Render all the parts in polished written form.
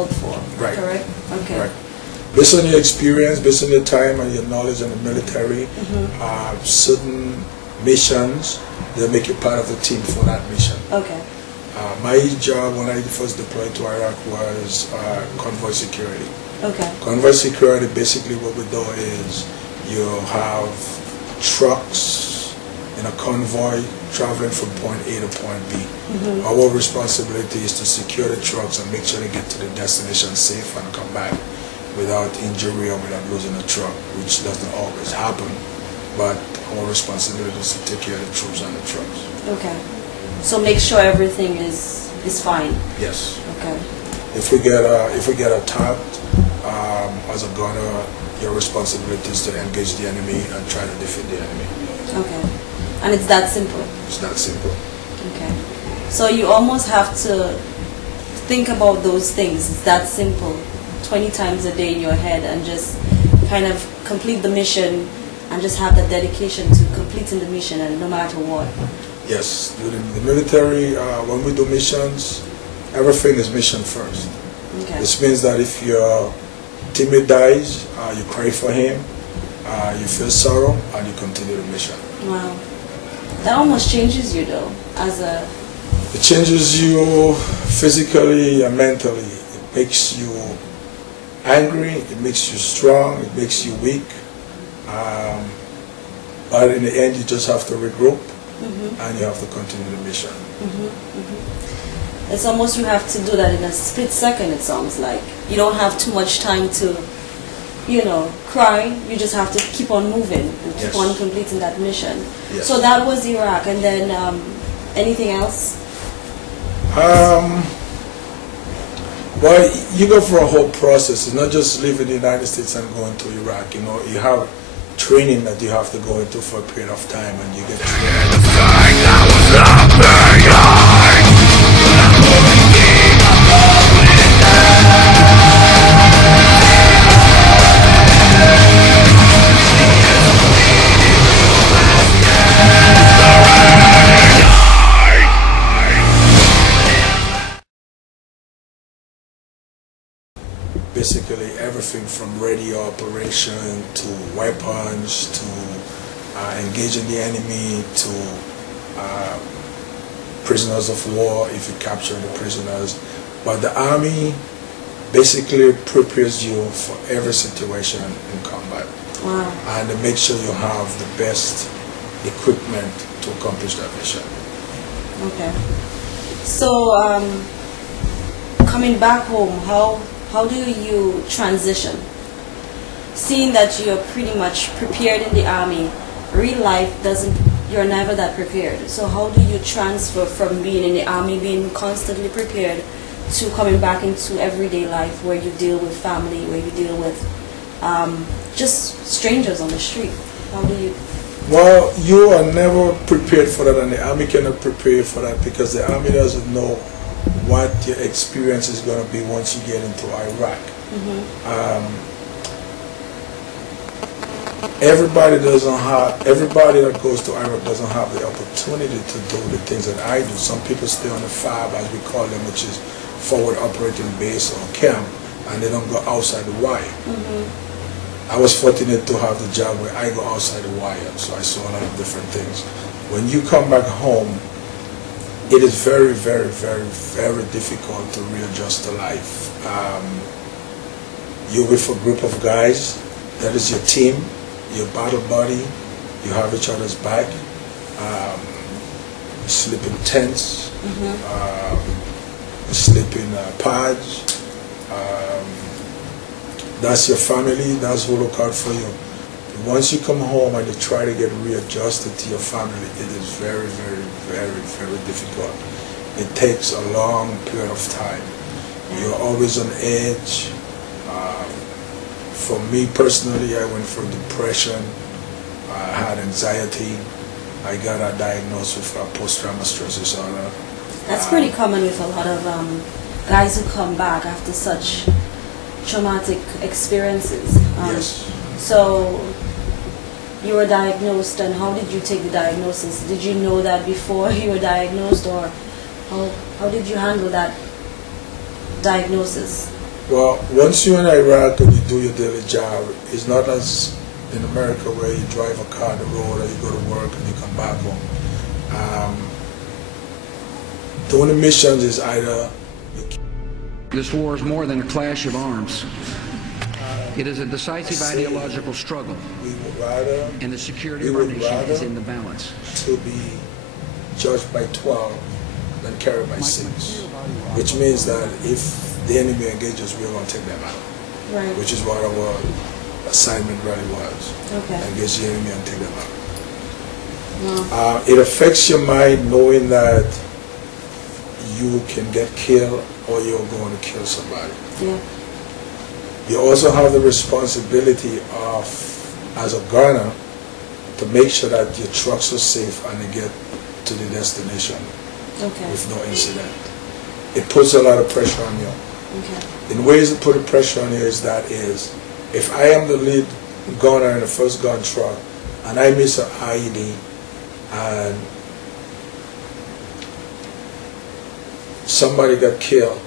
called for, Right. correct? Okay. Right. Based on your experience, based on your time and your knowledge in the military, certain missions, they'll make you part of the team for that mission. Okay. My job when I first deployed to Iraq was convoy security. Okay. Convoy security, basically what we do is you have trucks in a convoy traveling from point A to point B. Our responsibility is to secure the trucks and make sure they get to the destination safe and come back without injury or without losing a truck, which doesn't always happen. But our responsibility is to take care of the troops and the trucks. Okay. So make sure everything is fine. Yes. Okay. If we get attacked, as a gunner, your responsibility is to engage the enemy and try to defeat the enemy. Okay. And it's that simple. It's that simple. Okay. So you almost have to think about those things. It's that simple. 20 times a day in your head and just kind of complete the mission and just have that dedication to completing the mission and no matter what. Yes. During the military, when we do missions, everything is mission first. Okay. This means that if your teammate dies, you cry for him, you feel sorrow, and you continue the mission. Wow. That almost changes you though, as a... It changes you physically and mentally. It makes you angry, it makes you strong, it makes you weak. But in the end, you just have to regroup and you have to continue the mission. It's almost you have to do that in a split second, it sounds like. You don't have too much time to, you know, cry. You just have to keep on moving and keep on completing that mission. Yes. So that was Iraq, and then anything else? Well, you go through a whole process. It's not just leaving the United States and going to Iraq. You know, you have training that you have to go into for a period of time, and you get basically everything from radio operation to weapons to engaging the enemy to prisoners of war if you capture the prisoners. But the army basically prepares you for every situation in combat. Wow. And to make sure you have the best equipment to accomplish that mission. Okay. So coming back home, how do you transition? Seeing that you're pretty much prepared in the army, real life you're never that prepared. So how do you transfer from being in the army, being constantly prepared, to coming back into everyday life where you deal with family, where you deal with just strangers on the street? How do you... Well, you are never prepared for that, and the army cannot prepare you for that because the army doesn't know what your experience is going to be once you get into Iraq. Everybody that goes to Iraq doesn't have the opportunity to do the things that I do. Some people stay on the FAB, as we call them, which is forward operating base or camp, and they don't go outside the wire. I was fortunate to have the job where I go outside the wire, so I saw a lot of different things. When you come back home, it is very, very, very, very difficult to readjust to life. You're with a group of guys, that is your team, your battle buddy, you have each other's back, you sleep in tents, you sleep in pods. That's your family, that's who look out for you. Once you come home and you try to get readjusted to your family, it is very, very, very, very difficult. It takes a long period of time. You're always on edge. For me personally, I went through depression, I had anxiety, I got diagnosed with post-traumatic stress disorder. That's pretty common with a lot of guys who come back after such traumatic experiences. Yes. So you were diagnosed, and how did you take the diagnosis? Did you know that before you were diagnosed, or how did you handle that diagnosis? Well, once you're in Iraq and you do your daily job, it's not as in America where you drive a car on the road or you go to work and you come back home. Doing the missions is either... This war is more than a clash of arms. It is a decisive ideological struggle, we would rather, and the security of our nation is in the balance. To be judged by 12 than carried by 6, which means that if the enemy engages, we're going to take them out. Right. Which is what our assignment really was. Okay. Engage the enemy and take them out. No. It affects your mind knowing that you can get killed or you're going to kill somebody. Yeah. You also have the responsibility of, as a gunner, to make sure that your trucks are safe and they get to the destination with no incident. It puts a lot of pressure on you. Okay. In ways that put the pressure on you is if I am the lead gunner in the first gun truck and I miss an IED and somebody got killed,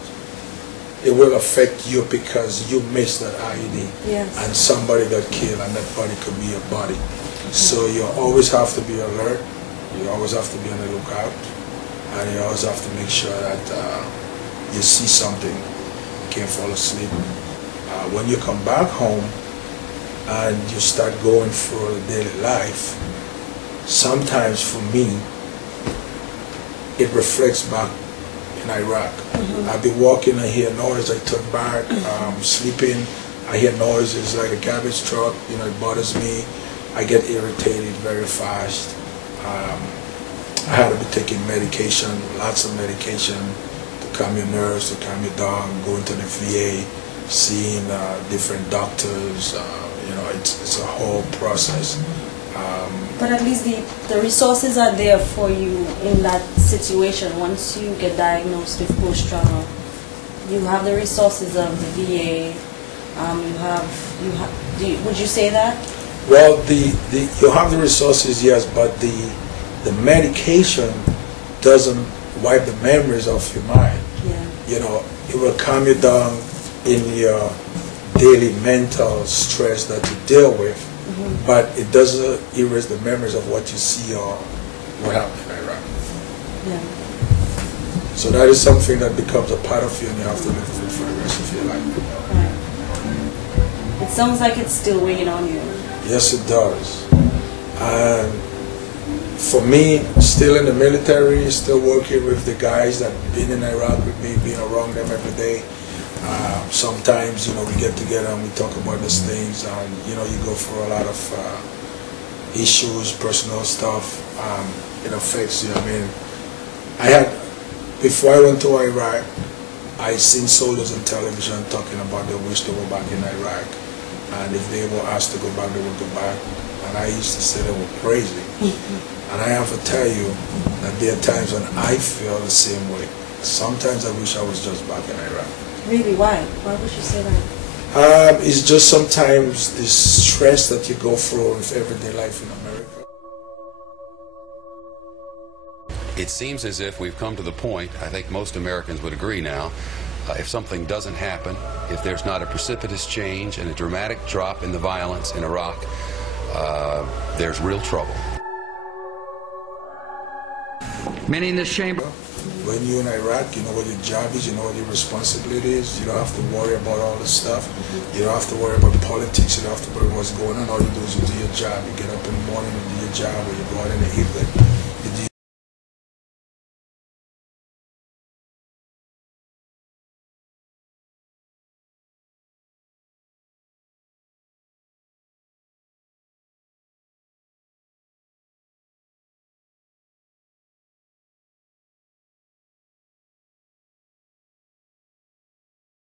it will affect you because you missed that IED. Yes. And somebody got killed and that body could be your body. So you always have to be alert, you always have to be on the lookout, and you always have to make sure that you see something, you can't fall asleep. When you come back home and you start going through daily life, sometimes for me, it reflects back in Iraq. I've been walking, I hear noise, I turn back, sleeping, I hear noises like a garbage truck, it bothers me. I get irritated very fast. I had to be taking medication, lots of medication to calm your nerves, to calm you down, going to the VA, seeing different doctors, it's a whole process. But at least the resources are there for you in that situation. Once you get diagnosed with post-trauma, you have the resources of the VA. Would you say that? Well, you have the resources, yes, but the medication doesn't wipe the memories off your mind. Yeah. It will calm you down in your daily mental stress that you deal with. But it doesn't erase the memories of what you see or what happened in Iraq. Yeah. So that is something that becomes a part of you and you have to live with it for the rest of your life. Right. It sounds like it's still weighing on you. Yes, it does. And for me, still in the military, still working with the guys that have been in Iraq with me, being around them every day, sometimes, we get together and we talk about these things, and, you go through a lot of issues, personal stuff. It affects you. Before I went to Iraq, I seen soldiers on television talking about they wish they were back in Iraq. And if they were asked to go back, they would go back. And I used to say they were crazy. And I have to tell you that there are times when I feel the same way. Sometimes I wish I was just back in Iraq. Really? Why? Why would you say that? It's just sometimes the stress that you go through with everyday life in America. It seems as if we've come to the point, I think most Americans would agree now, if something doesn't happen, if there's not a precipitous change and a dramatic drop in the violence in Iraq, there's real trouble. Many in this chamber. When you're in Iraq, you know what your job is, you know what your responsibility is. You don't have to worry about all this stuff. You don't have to worry about politics. You don't have to worry about what's going on. All you do is you do your job. You get up in the morning and do your job, or you go out in the evening.